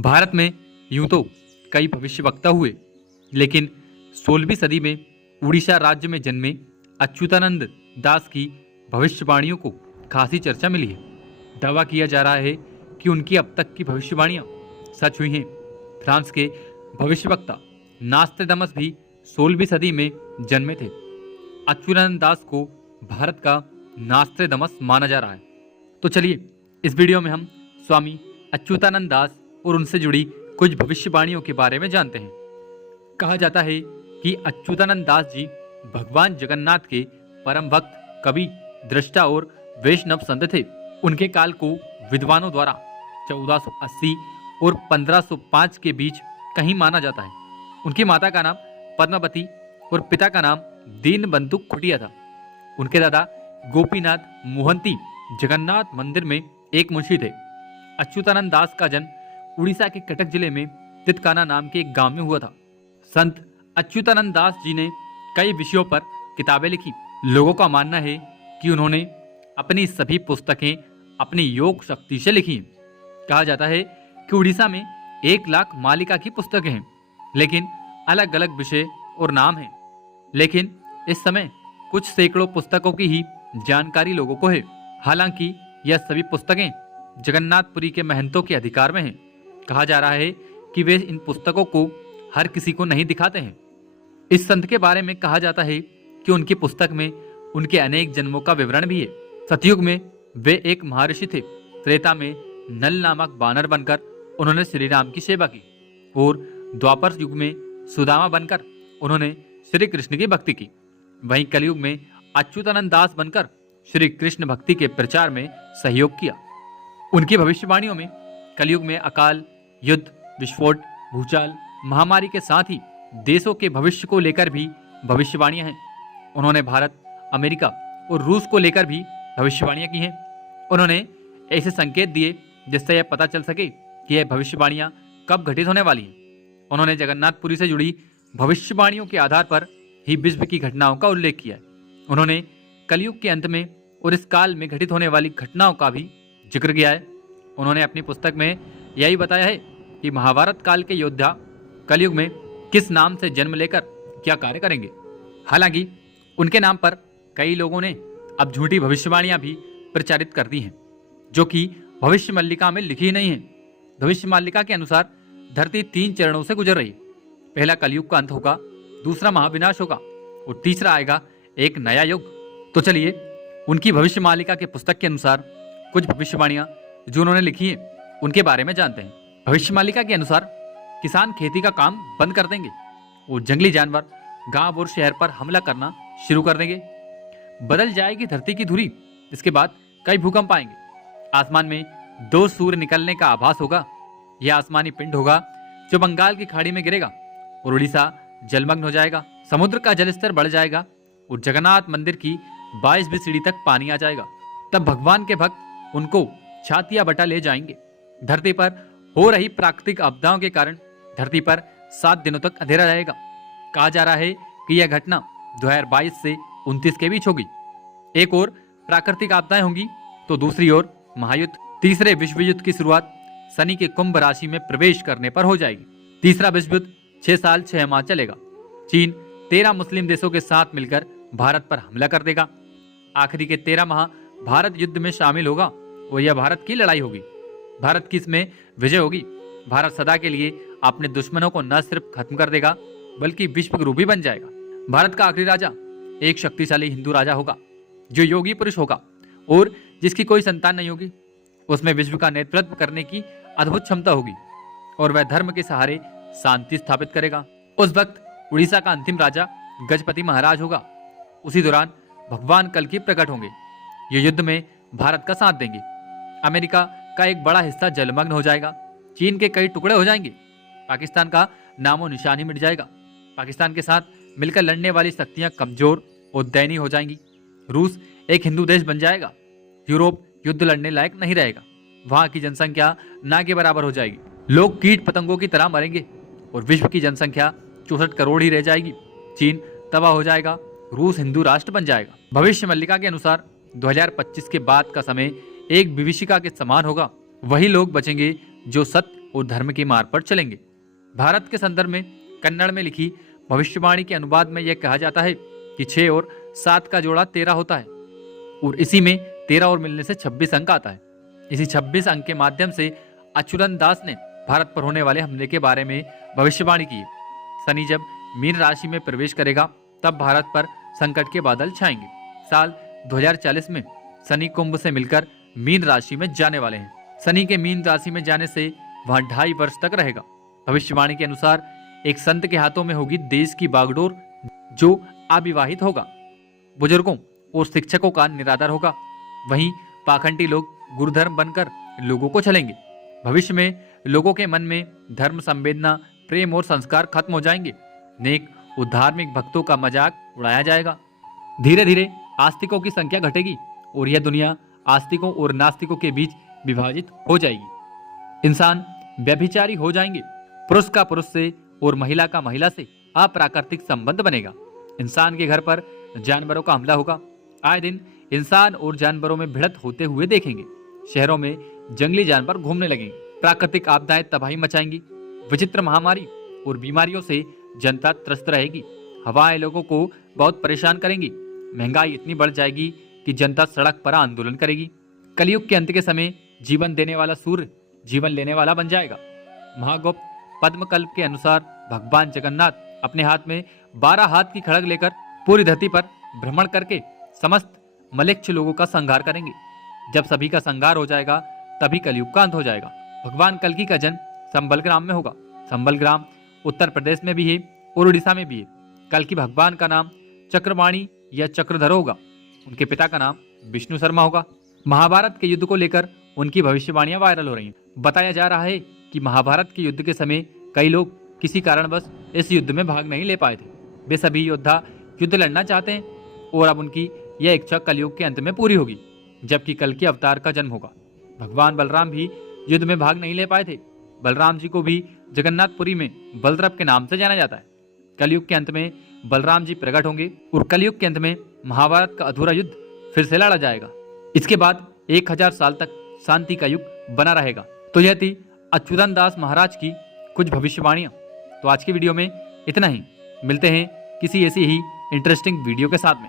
भारत में यूं तो कई भविष्यवक्ता हुए, लेकिन 16वीं सदी में उड़ीसा राज्य में जन्मे अच्युतानंद दास की भविष्यवाणियों को खासी चर्चा मिली है। दावा किया जा रहा है कि उनकी अब तक की भविष्यवाणियां सच हुई हैं। फ्रांस के भविष्यवक्ता नास्ट्रेदामस भी 16वीं सदी में जन्मे थे। अच्युतानंद दास को भारत का नास्ट्रेदामस माना जा रहा है। तो चलिए इस वीडियो में हम स्वामी अच्युतानंद दास और उनसे जुड़ी कुछ भविष्यवाणियों के बारे में जानते हैं। कहा जाता है कि अच्युतानंद दास जी भगवान जगन्नाथ के परम भक्त, कवि, दृष्टा और वैष्णव संत थे। उनके काल को विद्वानों द्वारा 1480 और 1505 के बीच कहीं माना जाता है। उनकी माता का नाम पद्मावती और पिता का नाम दीनबंधु खुटिया था। उनके दादा गोपीनाथ मोहंती जगन्नाथ मंदिर में एक मुंशी थे। अच्युतानंद दास का जन्म उड़ीसा के कटक जिले में तितकाना नाम के एक गांव में हुआ था। संत अच्युतानंद दास जी ने कई विषयों पर किताबें लिखी। लोगों का मानना है कि उन्होंने अपनी सभी पुस्तकें अपनी योग शक्ति से लिखी। कहा जाता है कि उड़ीसा में 1 लाख मालिका की पुस्तकें हैं, लेकिन अलग अलग विषय और नाम हैं। लेकिन इस समय कुछ सैकड़ों पुस्तकों की ही जानकारी लोगों को है। हालांकि यह सभी पुस्तकें जगन्नाथपुरी के महंतों के अधिकार में हैं। कहा जा रहा है कि वे इन पुस्तकों को हर किसी को नहीं दिखाते हैं। इस संत के बारे में कहा जाता है कि उनकी पुस्तक में उनके अनेक जन्मों का विवरण भी है। सतयुग में वे एक महर्षि थे। त्रेता में नल नामक बानर बनकर उन्होंने श्री राम की सेवा की और द्वापर युग में सुदामा बनकर उन्होंने श्री कृष्ण की भक्ति की। वहीं कलयुग में अच्युतानंद दास बनकर श्री कृष्ण भक्ति के प्रचार में सहयोग किया। उनकी भविष्यवाणियों में कलयुग में अकाल, युद्ध, विस्फोट, भूचाल, महामारी के साथ ही देशों के भविष्य को लेकर भी भविष्यवाणियां हैं। उन्होंने भारत, अमेरिका और रूस को लेकर भी भविष्यवाणियां की हैं। उन्होंने ऐसे संकेत दिए जिससे यह पता चल सके कि यह भविष्यवाणियां कब घटित होने वाली हैं। उन्होंने जगन्नाथपुरी से जुड़ी भविष्यवाणियों के आधार पर ही विश्व की घटनाओं का उल्लेख किया है। उन्होंने कलयुग के अंत में और इस काल में घटित होने वाली घटनाओं का भी जिक्र किया है। उन्होंने अपनी पुस्तक में यही बताया है कि महाभारत काल के योद्धा कलयुग में किस नाम से जन्म लेकर क्या कार्य करेंगे। हालांकि उनके नाम पर कई लोगों ने अब झूठी भविष्यवाणियां भी प्रचारित कर दी हैं, जो कि भविष्य मल्लिका में लिखी नहीं है। भविष्य मल्लिका के अनुसार धरती 3 चरणों से गुजर रही है। पहला कलयुग का अंत होगा, दूसरा महाविनाश होगा और तीसरा आएगा एक नया युग। तो चलिए उनकी भविष्य मालिका के पुस्तक के अनुसार कुछ भविष्यवाणियां जो उन्होंने लिखी है उनके बारे में जानते हैं। भविष्य मालिका के अनुसार किसान खेती का काम बंद कर देंगे और जंगली जानवर गांव और शहर पर हमला करना शुरू कर देंगे। बदल जाएगी धरती की धुरी। इसके बाद कई भूकंप आएंगे। आसमान में 2 सूर्य निकलने का आभास होगा। यह आसमानी पिंड होगा जो बंगाल की खाड़ी में गिरेगा और उड़ीसा जलमग्न हो जाएगा। समुद्र का जलस्तर बढ़ जाएगा और जगन्नाथ मंदिर की 22वीं सीढ़ी तक पानी आ जाएगा। तब भगवान के भक्त उनको छातियां बटा ले जाएंगे। धरती पर हो रही प्राकृतिक आपदाओं के कारण धरती पर 7 दिनों तक अंधेरा रहेगा। कहा जा रहा है कि यह घटना 2022 से 29 के बीच होगी। एक ओर प्राकृतिक आपदाएं होंगी तो दूसरी ओर महायुद्ध। तीसरे विश्व युद्ध की शुरुआत शनि के कुंभ राशि में प्रवेश करने पर हो जाएगी। तीसरा विश्व युद्ध 6 साल 6 माह चलेगा। चीन 13 मुस्लिम देशों के साथ मिलकर भारत पर हमला कर देगा। आखिरी के 13 माह भारत युद्ध में शामिल होगा और यह भारत की लड़ाई होगी। भारत की इसमें विजय होगी। भारत सदा के लिए अपने दुश्मनों को न सिर्फ खत्म कर देगा बल्कि विश्व गुरु भी बन जाएगा। भारत का आखिरी राजा एक शक्तिशाली हिंदू राजा होगा जो योगी पुरुष होगा और जिसकी कोई संतान नहीं होगी। उसमें विश्व का नेतृत्व करने की अद्भुत क्षमता होगी और वह धर्म के सहारे शांति स्थापित करेगा। उस वक्त उड़ीसा का अंतिम राजा गजपति महाराज होगा। उसी दौरान भगवान कल्कि प्रकट होंगे। ये युद्ध में भारत का साथ देंगे। अमेरिका का एक बड़ा हिस्सा जलमग्न हो जाएगा। चीन के कई टुकड़े हो जाएंगे। पाकिस्तान का नामो निशान ही मिट जाएगा। पाकिस्तान के साथ मिलकर लड़ने वाली शक्तियां कमजोर और दयनीय हो जाएंगी। रूस एक हिंदू देश बन जाएगा। यूरोप युद्ध लड़ने लायक नहीं रहेगा। वहां की जनसंख्या ना के बराबर हो जाएगी। लोग कीट पतंगों की तरह मरेंगे और विश्व की जनसंख्या 64 करोड़ ही रह जाएगी। चीन तबाह हो जाएगा। रूस हिंदू राष्ट्र बन जाएगा। भविष्य मल्लिका के अनुसार 2025 के बाद का समय एक विभीषिका के समान होगा। वही लोग बचेंगे जो सत्य और धर्म के मार्ग पर चलेंगे। भारत के संदर्भ में कन्नड़ में लिखी भविष्यवाणी के अनुवाद में यह कहा जाता है कि 6 और 7 का जोड़ा 13 होता है और इसी में 13 और मिलने से 26 अंक आता है। इसी 26 अंक के माध्यम से अच्युतन दास ने भारत पर होने वाले हमले के बारे में भविष्यवाणी की। शनि जब मीन राशि में प्रवेश करेगा तब भारत पर संकट के बादल छाएंगे। साल 2040 में शनि कुंभ से मिलकर मीन राशि में जाने वाले हैं। शनि के मीन राशि में जाने से वहां 2.5 वर्ष तक रहेगा। भविष्यवाणी के अनुसार एक संत के हाथों में होगी देश की बागडोर, जो अविवाहित होगा। बुजुर्गों और शिक्षकों का निरादर होगा। वहीं पाखंडी लोग गुरुधर्म बनकर लोगों को छलेंगे। भविष्य में लोगों के मन में धर्म संवेदना, प्रेम और संस्कार खत्म हो जाएंगे। नेक और धार्मिक भक्तों का मजाक उड़ाया जाएगा। धीरे धीरे आस्तिकों की संख्या घटेगी और यह दुनिया आस्तिकों और नास्तिकों के बीच विभाजित हो जाएगी। इंसान व्यभिचारी हो जाएंगे। पुरुष का पुरुष से और महिला का महिला से अप्राकृतिक संबंध बनेगा। इंसान के घर पर जानवरों का हमला होगा। आए दिन इंसान और जानवरों में भिड़ंत होते हुए देखेंगे। शहरों में जंगली जानवर घूमने लगेंगे। प्राकृतिक आपदाएं तबाही मचाएंगी। विचित्र महामारी और बीमारियों से जनता त्रस्त रहेगी। हवाएं लोगों को बहुत परेशान करेंगी। महंगाई इतनी बढ़ जाएगी कि जनता सड़क पर आंदोलन करेगी। कलयुग के अंत के समय जीवन देने वाला सूर्य जीवन लेने वाला बन जाएगा। महागुप्त पद्मकल्प के अनुसार भगवान जगन्नाथ अपने हाथ में 12 हाथ की खड़ग लेकर पूरी धरती पर भ्रमण करके समस्त मलेच्छ लोगों का संहार करेंगे। जब सभी का संहार हो जाएगा तभी कलयुग का अंत हो जाएगा। भगवान कल्कि का जन्म संबल ग्राम में होगा। संबल ग्राम उत्तर प्रदेश में भी है और उड़ीसा में भी है। कल्कि भगवान का नाम चक्रवाणी या चक्रधर होगा। उनके पिता का नाम विष्णु शर्मा होगा। महाभारत के युद्ध को लेकर उनकी भविष्यवाणियां वायरल हो रही हैं। बताया जा रहा है कि महाभारत के युद्ध के समय कई लोग किसी कारणवश इस युद्ध में भाग नहीं ले पाए थे। वे सभी योद्धा युद्ध लड़ना चाहते हैं और अब उनकी यह इच्छा कलयुग के अंत में पूरी होगी, जबकि कल्कि अवतार का जन्म होगा। भगवान बलराम भी युद्ध में भाग नहीं ले पाए थे। बलराम जी को भी जगन्नाथपुरी में बलद्रभ के नाम से जाना जाता है। कलयुग के अंत में बलराम जी प्रकट होंगे और कलयुग के अंत में महाभारत का अधूरा युद्ध फिर से लड़ा जाएगा। इसके बाद 1000 साल तक शांति का युग बना रहेगा। तो यह थी अच्युतन दास महाराज की कुछ भविष्यवाणियां। तो आज की वीडियो में इतना ही। मिलते हैं किसी ऐसी ही इंटरेस्टिंग वीडियो के साथ में।